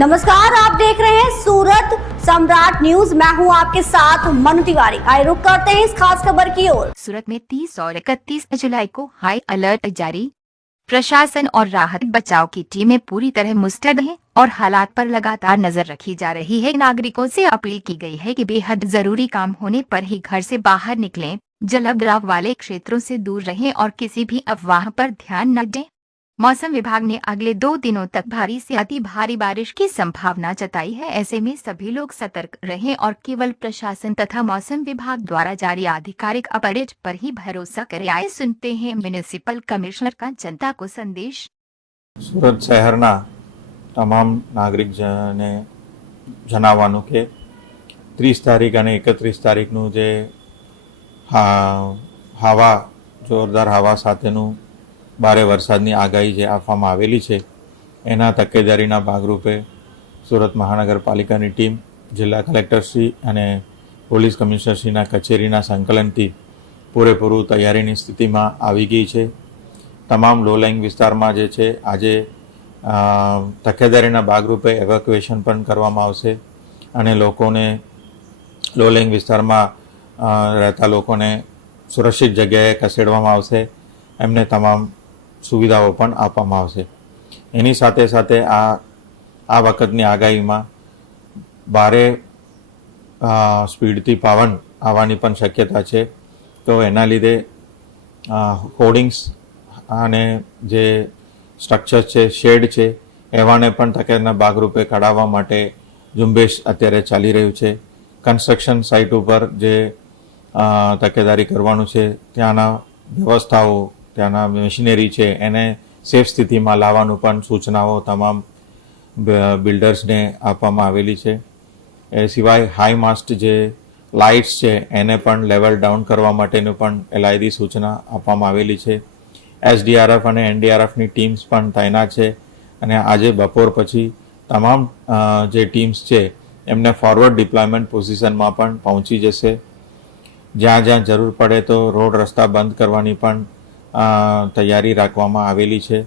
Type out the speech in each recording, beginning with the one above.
नमस्कार, आप देख रहे हैं सूरत सम्राट न्यूज। मैं हूं आपके साथ मनु तिवारी। आइए रुक करते हैं इस खास खबर की ओर। सूरत में 30 और 31 जुलाई को हाई अलर्ट जारी। प्रशासन और राहत बचाव की टीमें पूरी तरह मुस्तैद हैं और हालात पर लगातार नजर रखी जा रही है। नागरिकों से अपील की गई है कि बेहद जरूरी काम होने पर ही घर से बाहर निकलें, जलभराव वाले क्षेत्रों से दूर रहें और किसी भी अफवाह पर ध्यान न दें। मौसम विभाग ने अगले 2 दिनों तक भारी से अति भारी बारिश की संभावना जताई है। ऐसे में सभी लोग सतर्क रहें और केवल प्रशासन तथा मौसम विभाग द्वारा जारी आधिकारिक अपडेट पर ही भरोसा करें। आइए सुनते हैं म्युनिसिपल कमिश्नर का जनता को संदेश। सूरत शहरना તમામ નાગરિકજને જણાવવાનું કે 30 તારીખ અને 31 તારીખનું જે હવા જોરદાર હવા સાથેનું ભારે વરસાદની આગાહી જે આપવામાં આવેલી છે એના તકેદારીના ભાગરૂપે સુરત મહાનગરપાલિકાની ટીમ જિલ્લા કલેક્ટરશ્રી અને પોલીસ કમિશનરશ્રીના કચેરીના સંકલનથી પૂરેપૂરું તૈયારીની સ્થિતિમાં આવી ગઈ છે। તમામ લો લાઇંગ વિસ્તારમાં જે છે આજે તકેદારીના ભાગરૂપે એવેક્યુએશન પણ કરવામાં આવશે અને લોકોને લો લાઇંગ વિસ્તારમાં રહેતા લોકોને સુરક્ષિત જગ્યાએ ખસેડવામાં આવશે। એમને તમામ સુવિધાઓ પણ આપવામાં આવશે। એની સાથે સાથે આ વખતની આગાહીમાં ભારે સ્પીડથી પવન આવવાની પણ શક્યતા છે। તો એના લીધે હોર્ડિંગ્સ અને જે સ્ટ્રક્ચર છે, શેડ છે, એવાને પણ તકેદારીના ભાગરૂપે કઢાવવા માટે ઝુંબેશ અત્યારે ચાલી રહ્યું છે। કન્સ્ટ્રક્શન સાઇટ ઉપર જે તકેદારી કરવાનું છે ત્યાંના વ્યવસ્થાઓ, ત્યાંના મશીનરી છે એને સેફ સ્થિતિમાં લાવવાનું પણ સૂચનાઓ તમામ બિલ્ડર્સને આપવામાં આવેલી છે। એ સિવાય હાઈ માસ્ટ જે લાઇટ્સ છે એને પણ લેવલ ડાઉન કરવા માટેનું પણ એલાયદી સૂચના આપવામાં આવેલી છે। એસડીઆરએફ અને એનડીઆરએફની ટીમ્સ પણ તૈનાત છે અને આજે બપોર પછી તમામ જે ટીમ્સ છે એમને ફોરવર્ડ ડિપ્લોયમેન્ટ પોઝિશનમાં પણ પહોંચી જશે। જ્યાં જ્યાં જરૂર પડે તો રોડ રસ્તા બંધ કરવાની પણ તૈયારી રાખવામાં આવેલી છે।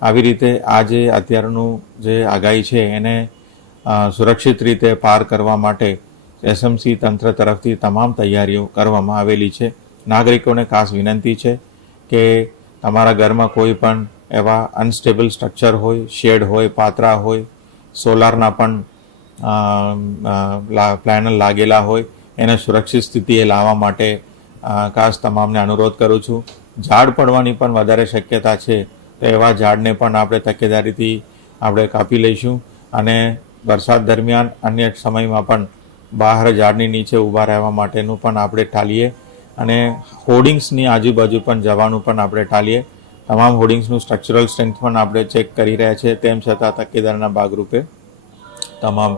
આવી રીતે આ જે અત્યારનું જે આગાહી છે એને સુરક્ષિત રીતે પાર કરવા માટે એસએમસી તંત્ર તરફથી તમામ તૈયારીઓ કરવામાં આવેલી છે। નાગરિકોને ખાસ વિનંતી છે કે તમારા ઘરમાં કોઈ પણ એવા અનસ્ટેબલ સ્ટ્રક્ચર હોય, શેડ હોય, પાતરા હોય, સોલારના પણ પ્લેનલ લાગેલા હોય એને સુરક્ષિત સ્થિતિએ લાવવા માટે ખાસ તમામને અનુરોધ કરું છું। ઝાડ પડવાની પણ વધારે શક્યતા છે તો એવા ઝાડને પણ આપણે તકેદારીથી આપણે કાપી લઈશું અને વરસાદ દરમિયાન અન્ય સમયમાં પણ બહાર ઝાડની નીચે ઊભા રહેવા માટેનું પણ આપણે ટાળીએ અને હોર્ડિંગ્સની આજુબાજુ પણ જવાનું પણ આપણે ટાળીએ। તમામ હોર્ડિંગ્સનું સ્ટ્રક્ચરલ સ્ટ્રેન્થ પણ આપણે ચેક કરી રહ્યા છીએ। તેમ છતાં તકેદારીના ભાગરૂપે તમામ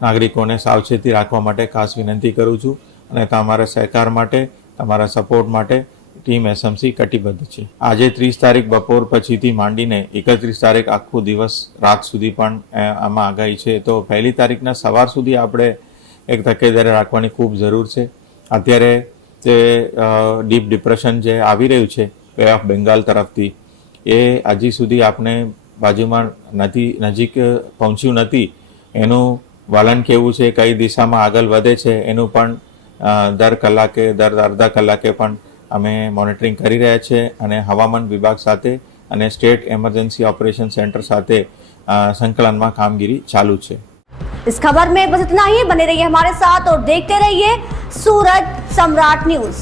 નાગરિકોને સાવચેતી રાખવા માટે ખાસ વિનંતી કરું છું અને તમારા સહકાર માટે, તમારા સપોર્ટ માટે ટીમ એસએમસી કટિબદ્ધ છે। આજે 30 તારીખ બપોર પછીથી માંડીને 31 તારીખ આખો દિવસ રાત સુધી પણ આમાં આગાહી છે। તો પહેલી તારીખના સવાર સુધી આપણે એક તકેદારી રાખવાની ખૂબ જરૂર છે। અત્યારે જે ડીપ ડિપ્રેશન જે આવી રહ્યું છે બે ઓફ બેંગાલ તરફથી એ હજી સુધી આપણે બાજુમાં નજીક પહોંચ્યું નથી। એનું વલણ કેવું છે, કઈ દિશામાં આગળ વધે છે એનું પણ દર કલાકે, દર અડધા કલાકે પણ અમે મોનિટરિંગ કરી રહ્યા છીએ અને હવામાન વિભાગ સાથે અને સ્ટેટ એમરજન્સી ઓપરેશન સેન્ટર સાથે સંકલનમાં કામગીરી ચાલુ છે। इस खबर में बस इतना ही। बने रहिए हमारे साथ और देखते रहिए सूरत सम्राट न्यूज।